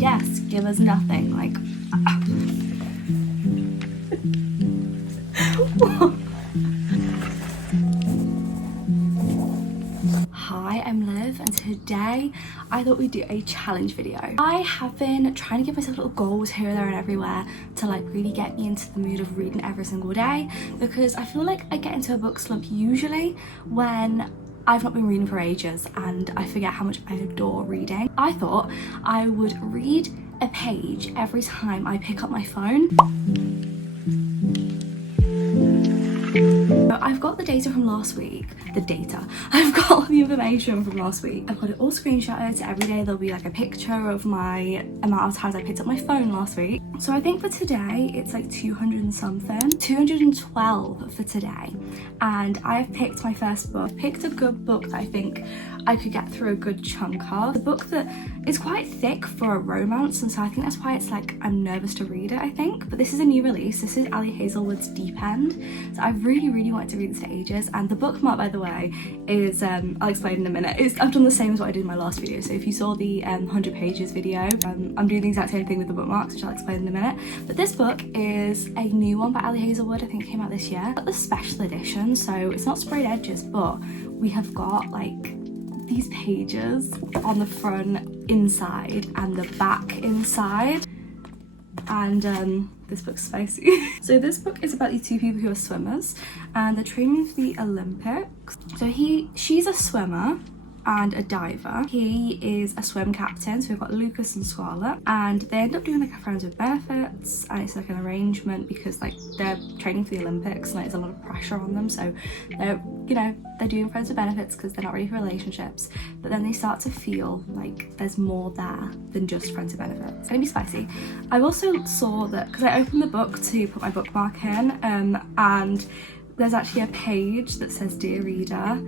yes, give us nothing. Like, Hi, I'm Liv, and today I thought we'd do a challenge video. I have been trying to give myself little goals here, there and everywhere to like really get me into the mood of reading every single day, because I feel like I get into a book slump usually when I've not been reading for ages and I forget how much I adore reading. I thought I would read a page every time I pick up my phone. I've got the data from last week. I've got the information from last week. I've got it all screenshotted, so every day there'll be like a picture of my amount of times I picked up my phone last week. So I think for today it's like 200 and something, 212 for today. And I've picked my first book. I picked a good book that I think I could get through a good chunk of. The book that is quite thick for a romance, and so I think that's why it's like I'm nervous to read it, I think. But this is a new release. This is Ali Hazelwood's Deep End. So I really wanted to read this for ages, and the bookmark, by the way, is I'll explain in a minute. I've done the same as what I did in my last video. So if you saw the 100 pages video, I'm doing the exact same thing with the bookmarks, which I'll explain in a minute. But this book is a new one by Ali Hazelwood. I think it came out this year. Got the special edition, so it's not sprayed edges, but we have got like these pages on the front inside and the back inside. And this book's spicy. So this book is about these two people who are swimmers and they're training for the Olympics. So she's a swimmer and a diver. He is a swim captain, so we've got Lucas and Scarlett, and they end up doing like a friends with benefits, and it's like an arrangement because like they're training for the Olympics and like, there's a lot of pressure on them, so they're, you know, they're doing friends with benefits because they're not ready for relationships, but then they start to feel like there's more there than just friends with benefits. It's gonna be spicy. I also saw that because I opened the book to put my bookmark in, and there's actually a page that says Dear Reader.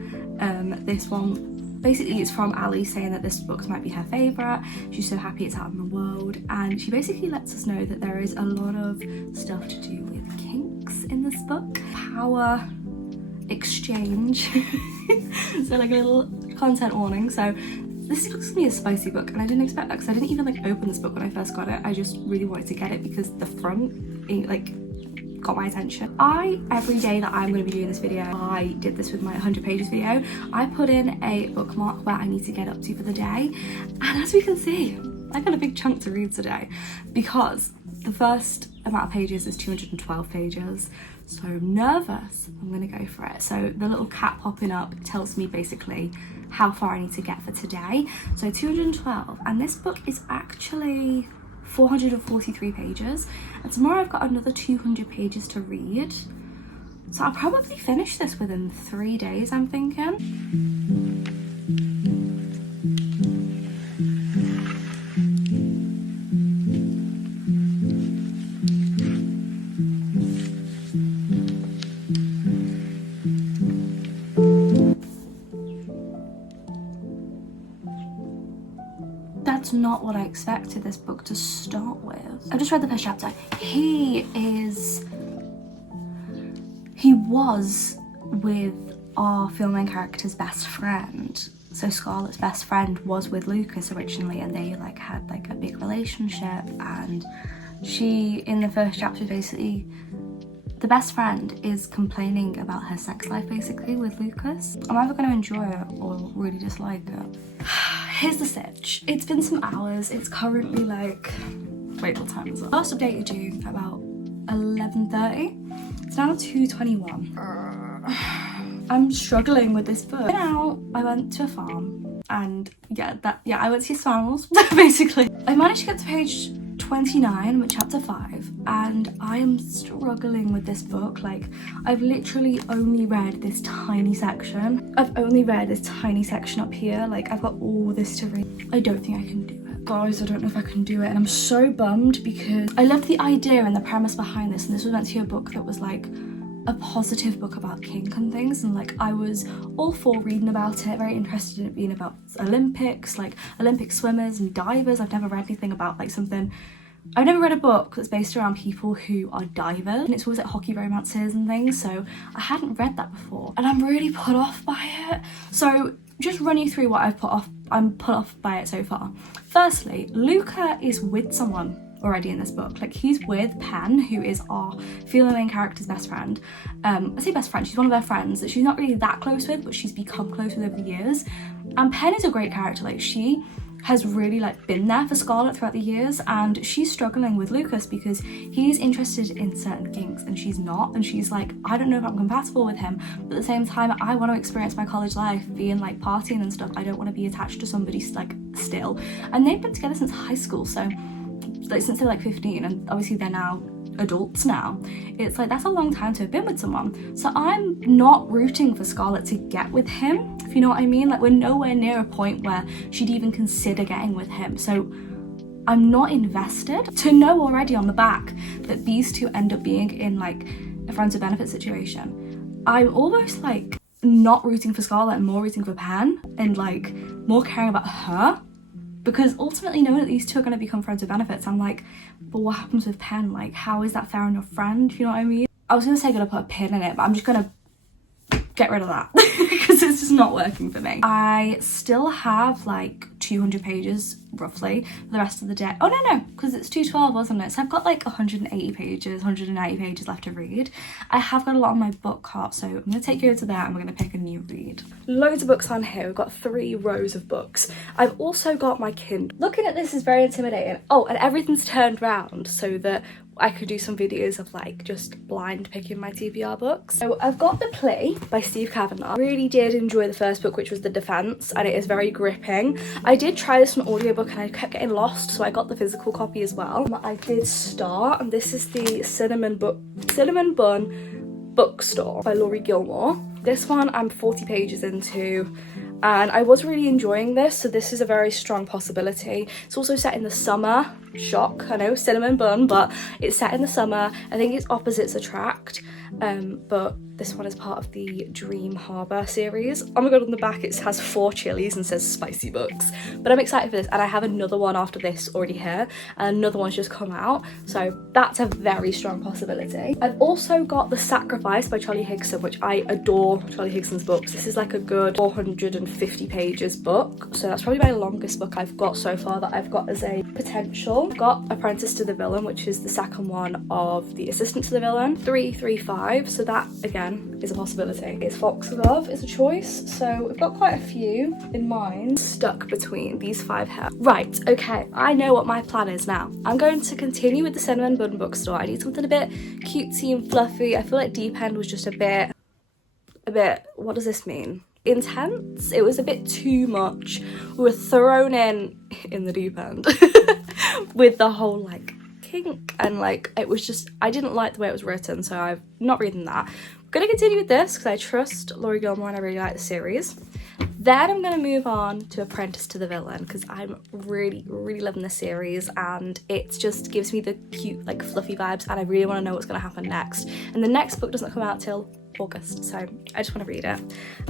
This one basically it's from Ali saying that this book might be her favourite. She's so happy it's out in the world, and she basically lets us know that there is a lot of stuff to do with kinks in this book. Power exchange. So like a little content warning. So this looks to be a spicy book, and I didn't expect that because I didn't even like open this book when I first got it. I just really wanted to get it because the front like got my attention. Every day that I'm going to be doing this video, I did this with my 100 pages video, I put in a bookmark where I need to get up to for the day, and as we can see I got a big chunk to read today because the first amount of pages is 212 pages, so I'm nervous. I'm gonna go for it. So the little cat popping up tells me basically how far I need to get for today. So 212, and this book is actually 443 pages, and tomorrow I've got another 200 pages to read, so I'll probably finish this within 3 days, I'm thinking. That's not what I expected this book to start with. I've just read the first chapter. He was with our film main character's best friend. So Scarlett's best friend was with Lucas originally, and they like had like a big relationship, and she in the first chapter basically the best friend is complaining about her sex life basically with Lucas. I'm either going to enjoy it or really dislike it. Here's the sitch. It's been some hours. It's currently like, wait, what time is it? I last updated you about 11:30. It's now 2:21. I'm struggling with this book. Now I went to a farm, and I went to see some animals basically. I managed to get to page 29 with chapter 5, and I am struggling with this book. Like, I've literally only read this tiny section. I've only read this tiny section up here. Like, I've got all this to read. I don't think I can do it. Guys, I don't know if I can do it, and I'm so bummed because I loved the idea and the premise behind this, and this was meant to be a book that was like a positive book about kink and things, and like I was all for reading about it, very interested in it being about Olympics, like Olympic swimmers and divers. I've never read anything about like something, I've never read a book that's based around people who are divers, and it's always like hockey romances and things, so I hadn't read that before, and I'm really put off by it. So just run you through what I'm put off by it so far. Firstly, Luca is with someone already in this book. Like, he's with Pen, who is our female main character's best friend. I say best friend, she's one of her friends that she's not really that close with, but she's become close with over the years. And Pen is a great character. Like, she has really like been there for Scarlet throughout the years, and she's struggling with Lucas because he's interested in certain kinks and she's not, and she's like, I don't know if I'm compatible with him, but at the same time I want to experience my college life, being like partying and stuff. I don't want to be attached to somebody like still. And they've been together since high school, so like since they're like 15, and obviously they're now adults now. It's like, that's a long time to have been with someone. So I'm not rooting for Scarlet to get with him, if you know what I mean. Like, we're nowhere near a point where she'd even consider getting with him, so I'm not invested. To know already on the back that these two end up being in like a friends with benefits situation, I'm almost like not rooting for Scarlet and more rooting for Pen, and like more caring about her. Because ultimately, knowing that these two are going to become friends with benefits, I'm like, but what happens with Pen? Like, how is that fair on your friend? You know what I mean? I was going to say I'm going to put a pin in it, but I'm just going to get rid of that because it's just not working for me. I still have like 200 pages roughly for the rest of the day. Oh no, because it's 212, wasn't it? So I've got like 180 pages, 190 pages left to read. I have got a lot on my book cart, so I'm going to take you over to there and we're going to pick a new read. Loads of books on here. We've got 3 rows of books. I've also got my Kindle. Looking at this is very intimidating. Oh, and everything's turned round so that I could do some videos of like just blind picking my TBR books. So I've got The Play by Steve Kavanagh. I really did enjoy the first book, which was The Defense, and it is very gripping. I did try this on audiobook and I kept getting lost, so I got the physical copy as well. I did start, and this is the Cinnamon Bun Bookstore by Laurie Gilmore. This one I'm 40 pages into, and I was really enjoying this, so this is a very strong possibility. It's also set in the summer. Shock, I know, cinnamon bun, but it's set in the summer. I think it's Opposites Attract, but this one is part of the Dream Harbour series. Oh my god, on the back it has 4 chilies and says spicy books. But I'm excited for this, and I have another one after this already here, and another one's just come out, so that's a very strong possibility. I've also got The Sacrifice by Charlie Higson, which I adore Charlie Higson's books. This is like a good 450 pages book, so that's probably my longest book I've got so far that I've got as a potential. I've got Apprentice to the Villain, which is the second one of the Assistant to the Villain, 335, so that again is a possibility. It's Foxglove is a choice, so I've got quite a few in mind. Stuck between these 5 here. Right, okay, I know what my plan is now. I'm going to continue with the Cinnamon Bun Bookstore. I need something a bit cutesy and fluffy. I feel like Deep End was just a bit, what does this mean? Intense. It was a bit too much. We were thrown in the deep end with the whole like kink, and like it was just, I didn't like the way it was written, so I'm not reading that. I'm gonna continue with this because I trust Laurie Gilmore and I really like the series. Then I'm gonna move on to Apprentice to the Villain because I'm really loving the series, and it just gives me the cute like fluffy vibes, and I really want to know what's gonna happen next. And the next book doesn't come out till August, so I just want to read it.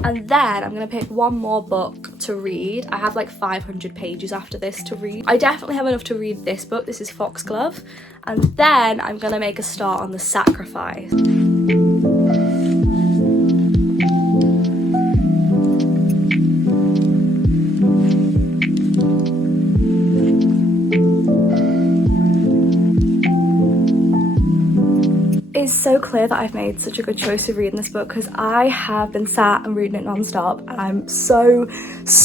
And then I'm gonna pick one more book to read. I have like 500 pages after this to read. I definitely have enough to read this book. This is Foxglove, and then I'm gonna make a start on The Sacrifice. It's so clear that I've made such a good choice of reading this book because I have been sat and reading it non-stop, and I'm so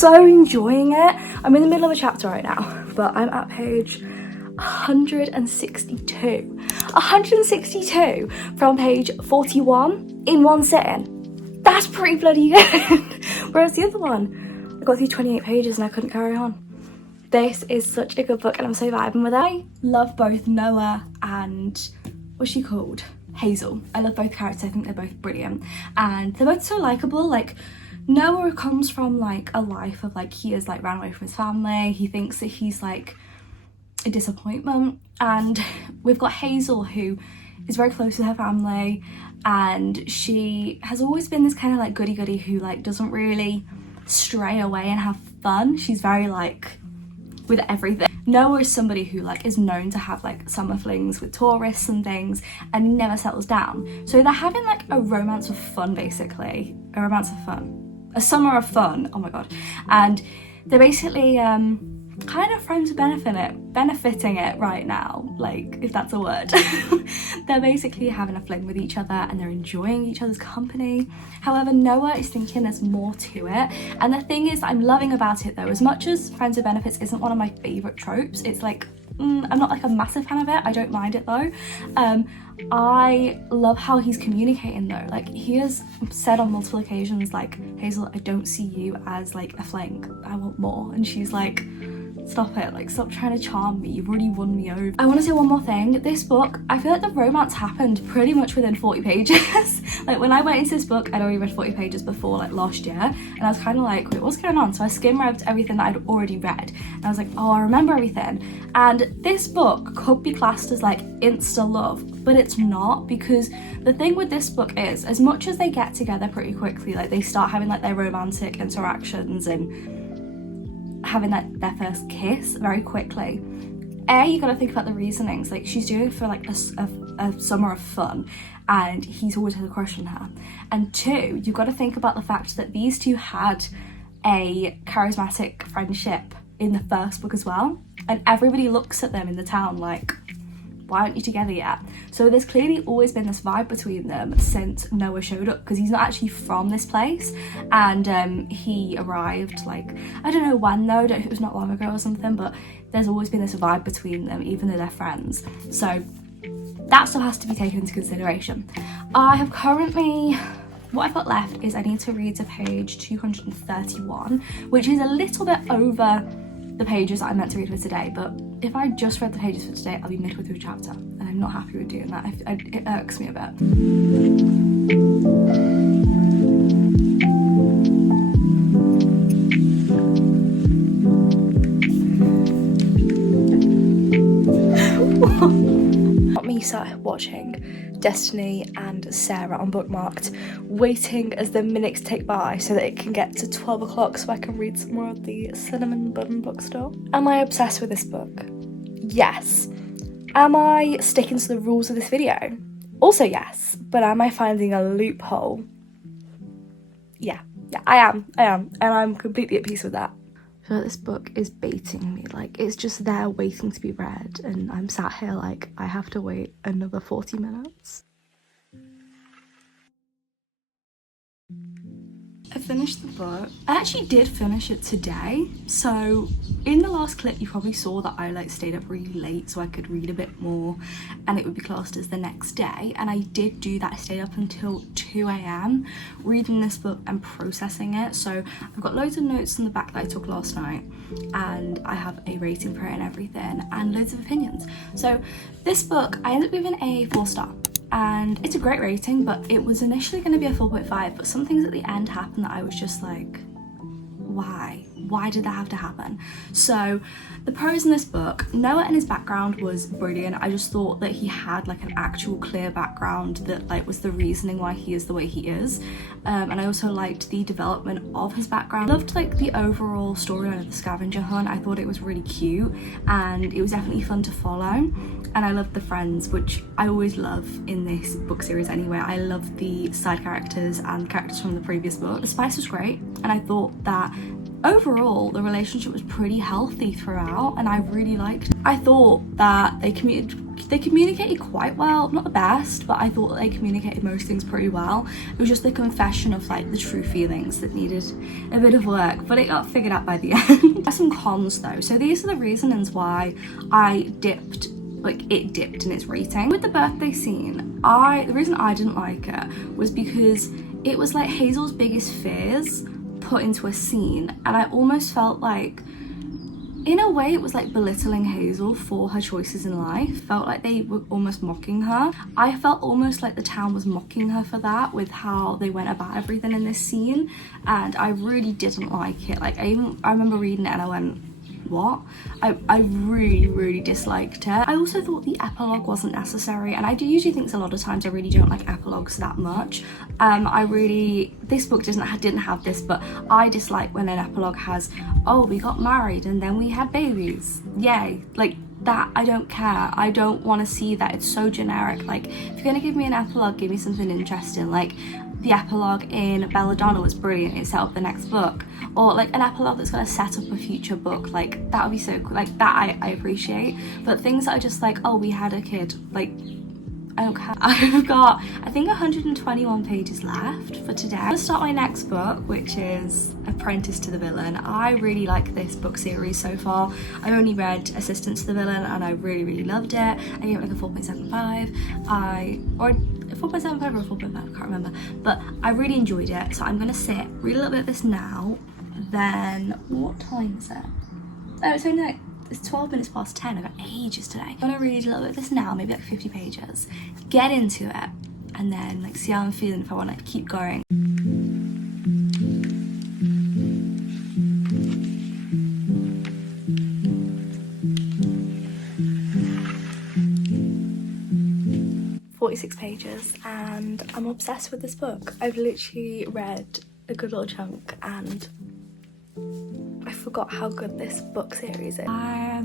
enjoying it. I'm in the middle of a chapter right now, but I'm at page 162 from page 41 in one sitting. That's pretty bloody good. Whereas the other one, I got through 28 pages and I couldn't carry on. This is such a good book and I'm so vibing with it. I love both Noah and, what's she called? Hazel. I love both characters. I think they're both brilliant, and they're both so likable. Like, Noah comes from like a life of like, he has like ran away from his family. He thinks that he's like a disappointment, and we've got Hazel, who is very close with her family, and she has always been this kind of like goody-goody who like doesn't really stray away and have fun. She's very like with everything. Noah is somebody who like is known to have like summer flings with tourists and things, and never settles down. So they're having like a romance of fun, basically. A romance of fun. A Summer of Fun, oh my god. And they're basically kind of friends benefiting it right now, like, if that's a word. They're basically having a fling with each other and they're enjoying each other's company. However, Noah is thinking there's more to it. And the thing is that I'm loving about it though, as much as Friends with Benefits isn't one of my favourite tropes, it's like, I'm not like a massive fan of it. I don't mind it though. I love how he's communicating though. Like, he has said on multiple occasions, like, Hazel, I don't see you as like a fling, I want more. And she's like, stop it, like, stop trying to charm me, you've already won me over. I want to say one more thing. This book, I feel like the romance happened pretty much within 40 pages. Like, when I went into this book, I'd already read 40 pages before, like, last year, and I was kind of like, wait, what's going on? So I skim-read everything that I'd already read, and I was like, oh, I remember everything. And this book could be classed as like insta love, but it's not, because the thing with this book is, as much as they get together pretty quickly, like they start having like their romantic interactions and having like their first kiss very quickly, you gotta think about the reasonings. Like, she's doing it for like a summer of fun and he's always had a crush on her. And two, you've got to think about the fact that these two had a charismatic friendship in the first book as well, and everybody looks at them in the town like, why aren't you together yet? So there's clearly always been this vibe between them since Noah showed up, because he's not actually from this place, and he arrived like, I don't know when though, it was not long ago or something, but there's always been this vibe between them even though they're friends. So that still has to be taken into consideration. I have currently, what I've got left is I need to read to page 231, which is a little bit over the pages that I meant to read for today, but if I just read the pages for today, I'll be midway through a chapter, and I'm not happy with doing that. It irks me a bit. Got me sat watching Destiny and Sarah on Bookmarked, waiting as the minutes tick by so that it can get to 12 o'clock so I can read some more of the Cinnamon Bun bookstore. Am I obsessed with this book? Yes. Am I sticking to the rules of this video? Also yes. But am I finding a loophole? Yeah, I am, and I'm completely at peace with that. I feel like this book is baiting me, like it's just there waiting to be read, and I'm sat here like I have to wait another 40 minutes. I finished the book. I actually did finish it today. So in the last clip you probably saw that I like stayed up really late so I could read a bit more and it would be classed as the next day, and I did do that. I stayed up until 2 a.m. reading this book and processing it. So I've got loads of notes in the back that I took last night, and I have a rating for it and everything, and loads of opinions. So this book I ended up giving a 4-star. And it's a great rating, but it was initially going to be a 4.5, but some things at the end happened that I was just like, why did that have to happen? So the pros in this book, Noah and his background was brilliant. I just thought that he had like an actual clear background that like was the reasoning why he is the way he is, and I also liked the development of his background. I loved like the overall storyline of the scavenger hunt. I thought it was really cute and it was definitely fun to follow, and I loved the friends, which I always love in this book series anyway. I love the side characters and characters from the previous book. The spice was great, and I thought that overall the relationship was pretty healthy throughout, and I really liked it. I thought that they communicated quite well, not the best, but I thought they communicated most things pretty well. It was just the confession of like the true feelings that needed a bit of work, but it got figured out by the end. There's some cons though, so these are the reasons why it dipped in its rating. With the birthday scene, the reason I didn't like it was because it was like Hazel's biggest fears put into a scene, and I almost felt like in a way it was like belittling Hazel for her choices in life. Felt like they were almost mocking her. I felt almost like the town was mocking her for that with how they went about everything in this scene, and I really didn't like it. Like I remember reading it and I went, what? I really disliked it. I also thought the epilogue wasn't necessary, and I do usually think a lot of times I really don't like epilogues that much. This book didn't have this, but I dislike when an epilogue has, oh, we got married and then we had babies, yay, like that. I don't care. I don't want to see that. It's so generic. Like, if you're gonna give me an epilogue, give me something interesting. Like, the epilogue in Belladonna was brilliant, it set up the next book, or like an epilogue that's going to set up a future book, like that would be so cool. Like that I appreciate. But things that are just like, oh, we had a kid, like I don't care. I've got, I think, 121 pages left for today. I'm gonna start my next book, which is Apprentice to the Villain. I really like this book series so far. I only read Assistant to the Villain and I really loved it. I gave it like a 4.75. Or a 4.75 or a 4.5, I can't remember. But I really enjoyed it. So I'm gonna sit, read a little bit of this now. Then, what time is it? Oh, it's only like, it's 12 minutes past 10. I've got ages today. I'm gonna read a little bit of this now, maybe like 50 pages, get into it, and then like see how I'm feeling, if I want to like, keep going. Pages, and I'm obsessed with this book. I've literally read a good little chunk and I forgot how good this book series is. I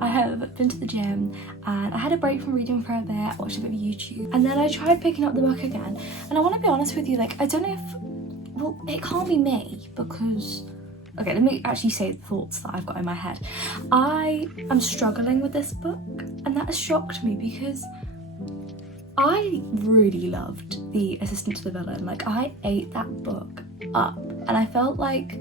have been to the gym and I had a break from reading for a bit, watched a bit of YouTube, and then I tried picking up the book again, and I want to be honest with you, like I don't know if, well, it can't be me because, okay, let me actually say the thoughts that I've got in my head. I am struggling with this book, and that has shocked me because I really loved The Assistant to the Villain. Like I ate that book up, and I feel like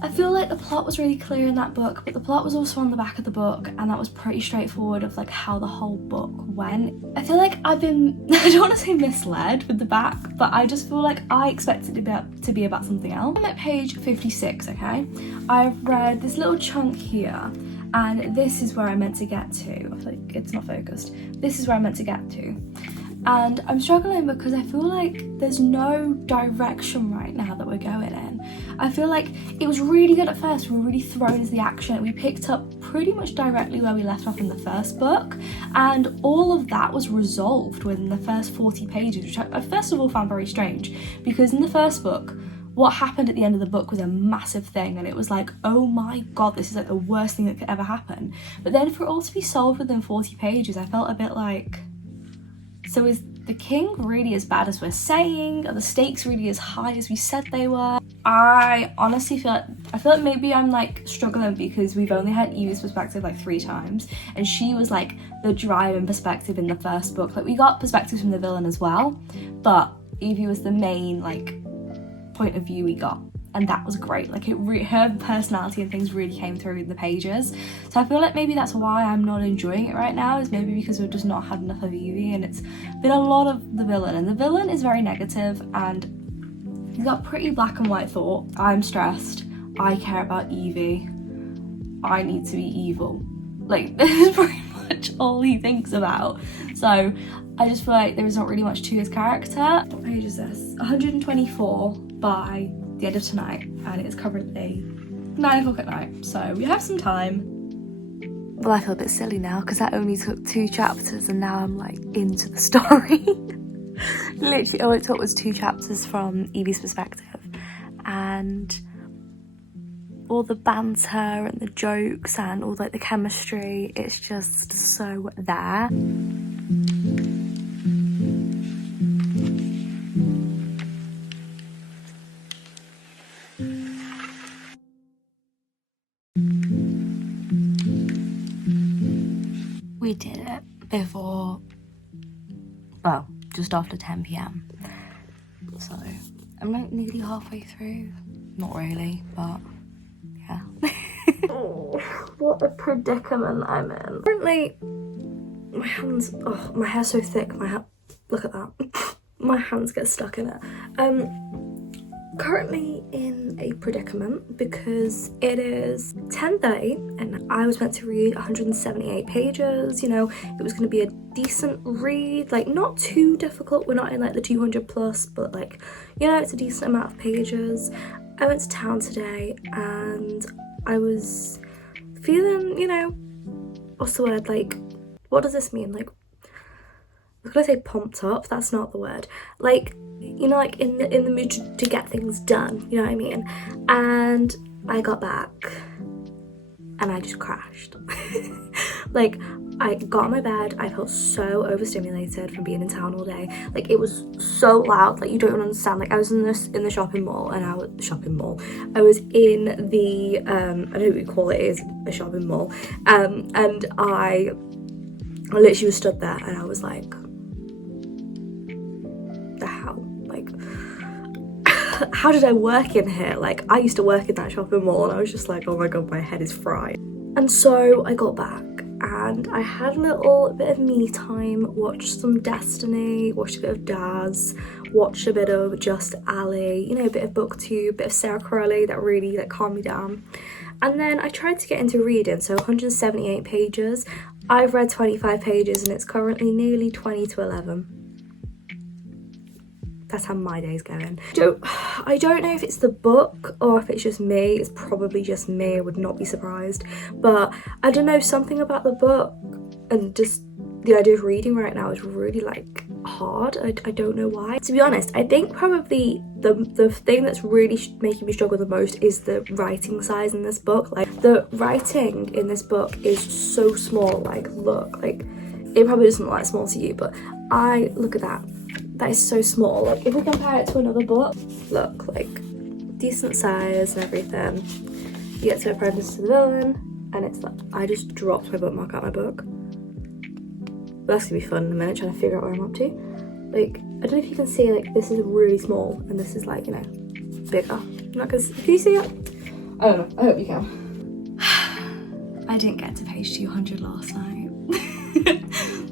the plot was really clear in that book, but the plot was also on the back of the book, and that was pretty straightforward of like how the whole book went. I feel like I've been, I don't want to say misled with the back, but I just feel like I expected it to be about something else. I'm at page 56, okay? I've read this little chunk here, and this is where I meant to get to. I feel like it's not focused. This is where I meant to get to. And I'm struggling because I feel like there's no direction right now that we're going in. I feel like it was really good at first. We were really thrown into the action. We picked up pretty much directly where we left off in the first book, and all of that was resolved within the first 40 pages, which I first of all found very strange, because in the first book, what happened at the end of the book was a massive thing, and it was like, oh my god, this is like the worst thing that could ever happen. But then for it all to be solved within 40 pages, I felt a bit like, so is the king really as bad as we're saying? Are the stakes really as high as we said they were? I honestly feel like maybe I'm like struggling because we've only had Evie's perspective like 3 times, and she was like the driving perspective in the first book. Like we got perspectives from the villain as well, but Evie was the main like point of view we got, and that was great. Like her personality and things really came through in the pages. So I feel like maybe that's why I'm not enjoying it right now, is maybe because we've just not had enough of Evie, and it's been a lot of the villain, and the villain is very negative, and he's got pretty black and white thought. I'm stressed, I care about Evie, I need to be evil. Like this is pretty much all he thinks about. So I just feel like there is not really much to his character. What page is this? 124 by the end of tonight, and it's currently 9 o'clock at night, so we have some time. Well, I feel a bit silly now because that only took 2 chapters, and now I'm like into the story. Literally all it took was 2 chapters from Evie's perspective, and all the banter and the jokes and all like the chemistry, it's just so there. We did it before, well, just after 10 p.m. So I'm like nearly halfway through. Not really, but yeah. Oh, what a predicament I'm in. Currently, my hands, oh, my hair's so thick, look at that. My hands get stuck in it. Currently in a predicament because it is 10:30 and I was meant to read 178 pages. You know, it was going to be a decent read, like not too difficult. We're not in like the 200 plus, but like, you know, it's a decent amount of pages. I went to town today and I was feeling, you know, what's the word, like, what does this mean? Like, I was gonna say pumped up, that's not the word. Like, you know, like in the mood to get things done, you know what I mean? And I got back and I just crashed. Like, I got on my bed, I felt so overstimulated from being in town all day. Like, it was so loud, like you don't understand. Like, I was in the shopping mall, and I was in the I don't know what you call it, is a shopping mall, and I literally was stood there, and I was like, the hell, like, how did I work in here? Like, I used to work in that shopping mall, and I was just like, oh my god, my head is fried. And so I got back, and I had a little bit of me time, watched some Destiny, watched a bit of Daz, watched a bit of Just Ali, you know, a bit of BookTube, a bit of Sarah Crowley, that really like calmed me down. And then I tried to get into reading, so 178 pages. I've read 25 pages, and it's currently nearly 20 to 11. That's how my day's going. I don't know if it's the book or if it's just me. It's probably just me, I would not be surprised. But I don't know, something about the book and just the idea of reading right now is really like hard. I don't know why. To be honest, I think probably the thing that's really making me struggle the most is the writing size in this book. Like, the writing in this book is so small. Like, look, like, it probably doesn't look like small to you, but look at that. That is so small. Like, if we compare it to another book, look, like, decent size and everything. You get to Apprentice to the Villain, and it's like, I just dropped my bookmark out my book. That's gonna be fun in a minute, trying to figure out where I'm up to. Like, I don't know if you can see, like, this is really small, and this is like, you know, bigger. Not because, can you see it? I don't know, I hope you can. I didn't get to page 200 last night.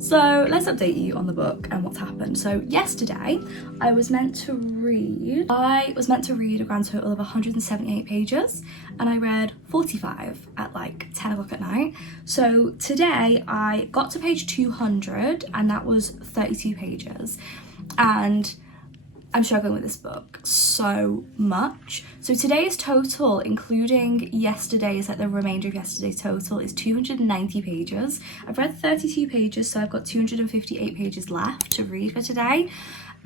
So let's update you on the book and what's happened. So yesterday I was meant to read a grand total of 178 pages, and I read 45 at like 10 o'clock at night. So today I got to page 200, and that was 32 pages, and I'm struggling with this book so much. So today's total, including yesterday's, like the remainder of yesterday's total, is 290 pages. I've read 32 pages, so I've got 258 pages left to read for today.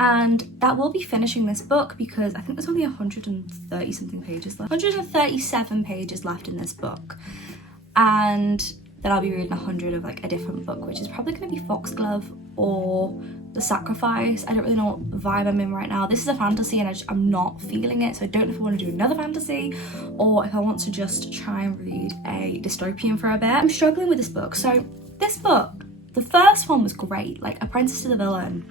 And that will be finishing this book, because I think there's only 130 something pages left. 137 pages left in this book. And then I'll be reading 100 of like a different book, which is probably going to be Foxglove or The Sacrifice. I don't really know what vibe I'm in right now. This is a fantasy, and I'm not feeling it, so I don't know if I want to do another fantasy or if I want to just try and read a dystopian for a bit. I'm struggling with this book. So this book, the first one was great, like Apprentice to the Villain,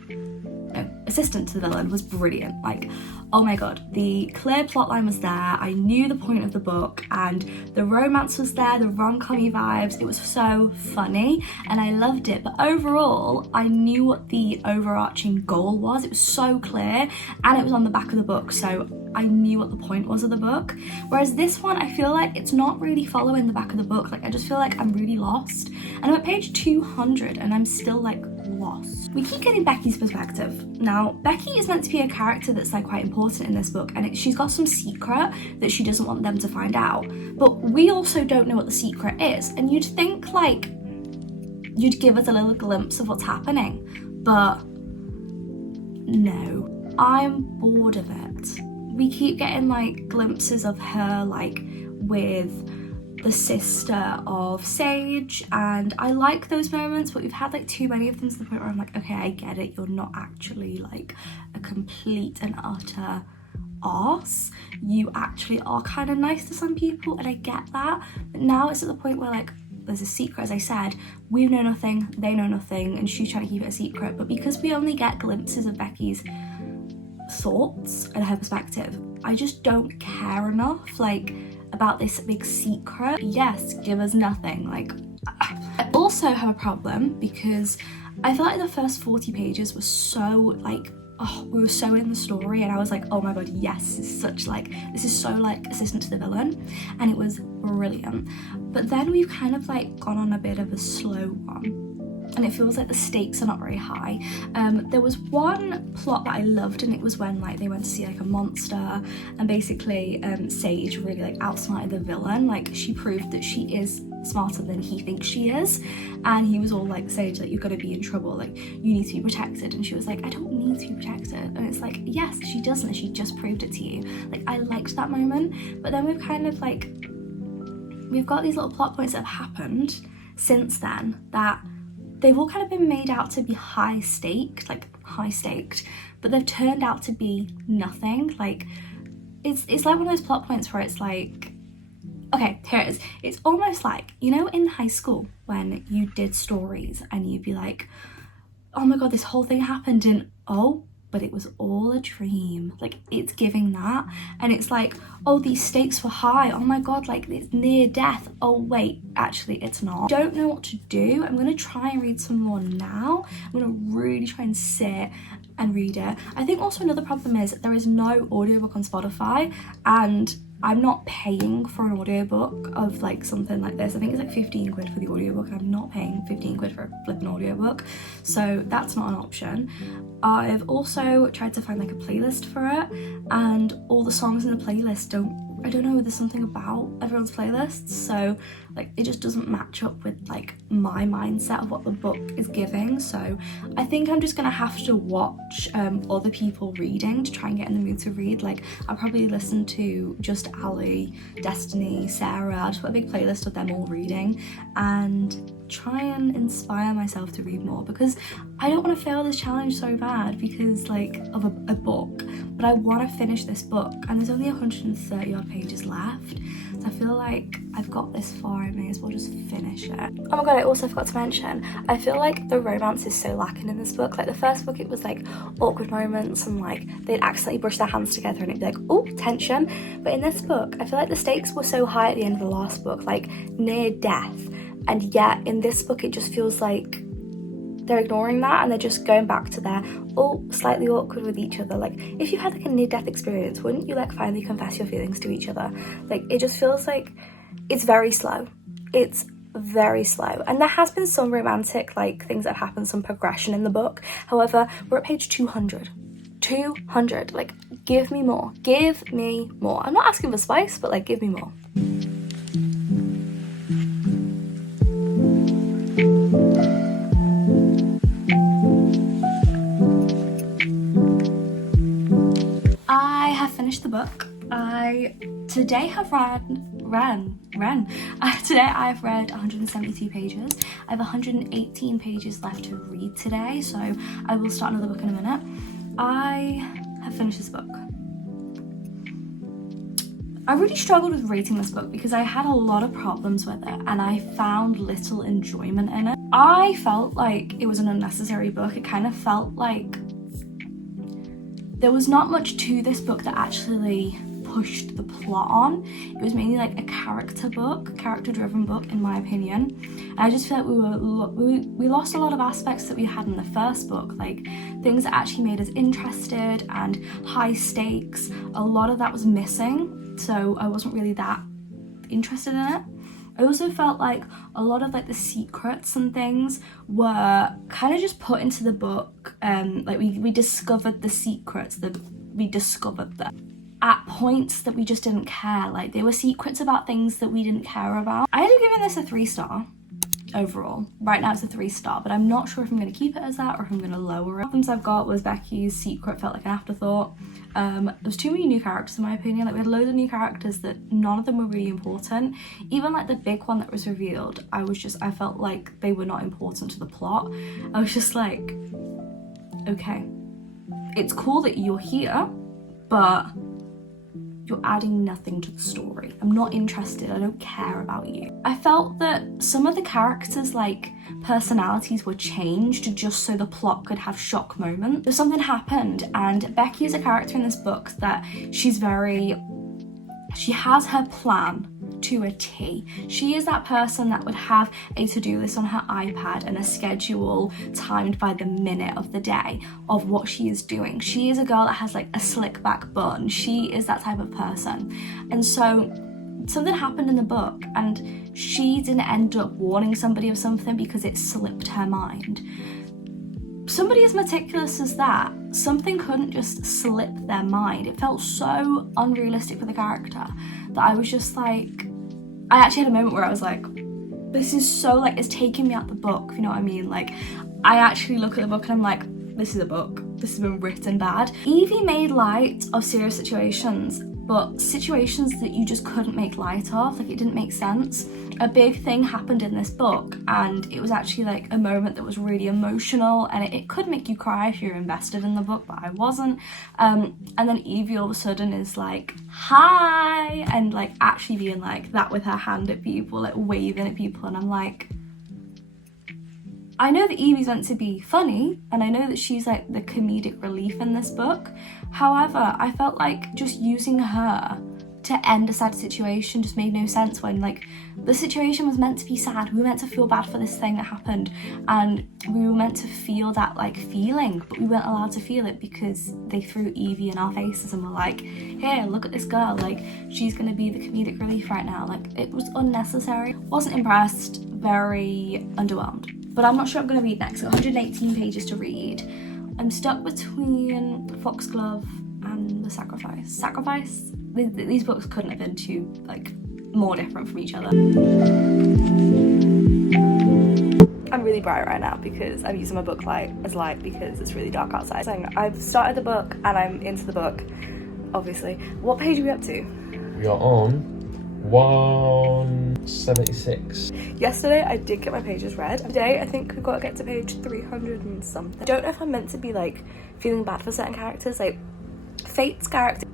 no, Assistant to the Villain was brilliant. Like, oh my god, the clear plotline was there, I knew the point of the book, and the romance was there, the rom-com-y vibes. It was so funny and I loved it, but overall I knew what the overarching goal was. It was so clear, and it was on the back of the book, so I knew what the point was of the book. Whereas this one, I feel like it's not really following the back of the book. Like, I just feel like I'm really lost, and I'm at page 200 and I'm still like lost. We keep getting Becky's perspective. Now, Becky is meant to be a character that's like quite important in this book, and she's got some secret that she doesn't want them to find out, but we also don't know what the secret is, and you'd think like you'd give us a little glimpse of what's happening, but no, I'm bored of it. We keep getting like glimpses of her like with the sister of Sage, and I like those moments, but we've had like too many of them to the point where I'm like, okay, I get it, you're not actually like a complete and utter arse. You actually are kind of nice to some people, and I get that, but now it's at the point where like there's a secret. As I said, we know nothing, they know nothing, and she's trying to keep it a secret, but because we only get glimpses of Becky's thoughts and her perspective, I just don't care enough like about this big secret. Yes, give us nothing. Like, I also have a problem because I feel like the first 40 pages were so like, oh, we were so in the story, and I was like, oh my god, yes, this is so like Assistant to the Villain, and it was brilliant. But then we've kind of like gone on a bit of a slow one, and it feels like the stakes are not very high. There was one plot that I loved, and it was when like they went to see like a monster, and basically Sage really like outsmarted the villain. Like, she proved that she is smarter than he thinks she is, and he was all like, Sage, like, you're gonna be in trouble, like you need to be protected, and she was like, I don't need to be protected, and it's like, yes, she doesn't, she just proved it to you. Like, I liked that moment, but then we've kind of like we've got these little plot points that have happened since then that they've all kind of been made out to be high staked, but they've turned out to be nothing. Like, it's like one of those plot points where it's like, okay, here it is. It's almost like, you know, in high school when you did stories and you'd be like, oh my god, this whole thing happened and oh, but it was all a dream. Like, it's giving that. And it's like, oh, these stakes were high. Oh my god, like, it's near death. Oh wait, actually it's not. Don't know what to do. I'm gonna try and read some more now. I'm gonna really try and sit and read it. I think also another problem is there is no audiobook on Spotify, and I'm not paying for an audiobook of like something like this. I think it's like 15 quid for the audiobook, and I'm not paying 15 quid for a flipping audiobook, so that's not an option. I've also tried to find like a playlist for it, and all the songs in the playlist I don't know, there's something about everyone's playlists, so like it just doesn't match up with like my mindset of what the book is giving. So I think I'm just gonna have to watch other people reading to try and get in the mood to read. Like, I'll probably listen to just Ali, Destiny, Sarah. I'll just put a big playlist of them all reading and try and inspire myself to read more, because I don't want to fail this challenge so bad because like of a book, but I want to finish this book, and there's only 130 odd pages left, so I feel like I've got this far, I may as well just finish it. Oh my god, I also forgot to mention, I feel like the romance is so lacking in this book. Like, the first book, it was like awkward moments and like they'd accidentally brush their hands together and it'd be like, oh, tension. But in this book, I feel like the stakes were so high at the end of the last book, like near death, and yet in this book it just feels like they're ignoring that and they're just going back to their slightly awkward with each other. Like, if you had like a near-death experience, wouldn't you like finally confess your feelings to each other? Like, it just feels like it's very slow. It's very slow, and there has been some romantic like things that have happened, some progression in the book. However, we're at page 200. Like, give me more. I'm not asking for spice, but like, give me more. The book. Today I've read 172 pages. I have 118 pages left to read today, so I will start another book in a minute. I have finished this book. I really struggled with rating this book because I had a lot of problems with it and I found little enjoyment in it. I felt like it was an unnecessary book. It kind of felt like there was not much to this book that actually pushed the plot on. It was mainly like a character-driven book, in my opinion. And I just feel like we lost a lot of aspects that we had in the first book, like things that actually made us interested and high stakes. A lot of that was missing, so I wasn't really that interested in it. I also felt like a lot of like the secrets and things were kind of just put into the book. Like we discovered the secrets, we discovered them at points that we just didn't care. Like, they were secrets about things that we didn't care about. I ended up giving this a 3-star overall. Right now it's a 3-star, but I'm not sure if I'm going to keep it as that or if I'm going to lower it. The problems I've got was Becky's secret felt like an afterthought. There's too many new characters in my opinion. Like, we had loads of new characters that none of them were really important. Even like the big one that was revealed, I felt like they were not important to the plot. I was just like, okay, it's cool that you're here, but you're adding nothing to the story. I'm not interested. I don't care about you. I felt that some of the characters' like personalities were changed just so the plot could have shock moments. So something happened, and Becky is a character in this book that she has her plan to a T. She is that person that would have a to-do list on her iPad and a schedule timed by the minute of the day of what she is doing. She is a girl that has like a slick back bun. She is that type of person. And so something happened in the book and she didn't end up warning somebody of something because it slipped her mind. Somebody as meticulous as that, something couldn't just slip their mind. It felt so unrealistic for the character that I was just like, I actually had a moment where I was like, this is so like, it's taking me out the book, you know what I mean? Like, I actually look at the book and I'm like, this is a book. This has been written bad. Evie made light of serious situations but situations that you just couldn't make light of, like it didn't make sense. A big thing happened in this book, and it was actually like a moment that was really emotional, and it could make you cry if you're invested in the book, but I wasn't. And then Evie all of a sudden is like, hi, and like actually being like that with her hand at people, like waving at people, and I'm like, I know that Evie's meant to be funny, and I know that she's like the comedic relief in this book. However, I felt like just using her to end a sad situation just made no sense, when like the situation was meant to be sad. We were meant to feel bad for this thing that happened, and we were meant to feel that like feeling, but we weren't allowed to feel it because they threw Evie in our faces and were like, here, look at this girl, like she's gonna be the comedic relief right now. Like it was unnecessary. Wasn't impressed, very underwhelmed. But I'm not sure I'm going to read next. I've got 118 pages to read. I'm stuck between Foxglove and The Sacrifice. Sacrifice? These books couldn't have been too, like, more different from each other. I'm really bright right now because I'm using my book light as light because it's really dark outside. So I've started the book and I'm into the book, obviously. What page are we up to? We are on 176. Yesterday I did get my pages read. Today I think we've got to get to page 300 and something. I don't know if I'm meant to be like feeling bad for certain characters, like Fate's character.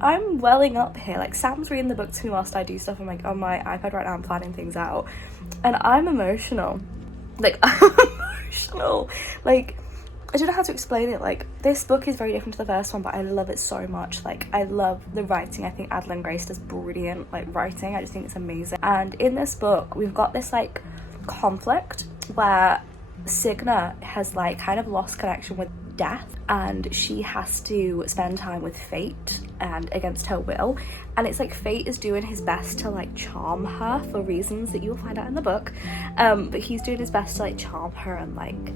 I'm welling up here. Like Sam's reading the book to me whilst I do stuff. I'm like on my iPad right now, I'm planning things out, and I'm emotional. Like I'm emotional. Like I don't know how to explain it. Like this book is very different to the first one, but I love it so much. Like I love the writing. I think Adeline Grace does brilliant like writing. I just think it's amazing. And in this book we've got this like conflict where Signa has like kind of lost connection with death, and she has to spend time with Fate and against her will, and it's like Fate is doing his best to like charm her for reasons that you'll find out in the book, but he's doing his best to like charm her and like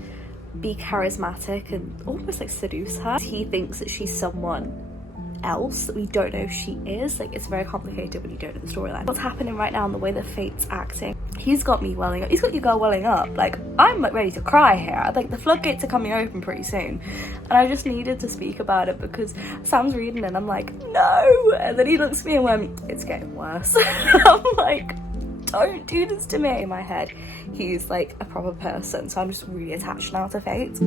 be charismatic and almost like seduce her. He thinks that she's someone else that we don't know if she is. Like it's very complicated when you don't know the storyline. What's happening right now and the way that Fate's acting, he's got me welling up. He's got your girl welling up. Like I'm like ready to cry here. Like the floodgates are coming open pretty soon, and I just needed to speak about it because Sam's reading it and I'm like, no, and then he looks at me and went, it's getting worse. I'm like, don't do this to me. In my head he's like a proper person, so I'm just really attached now to Fate.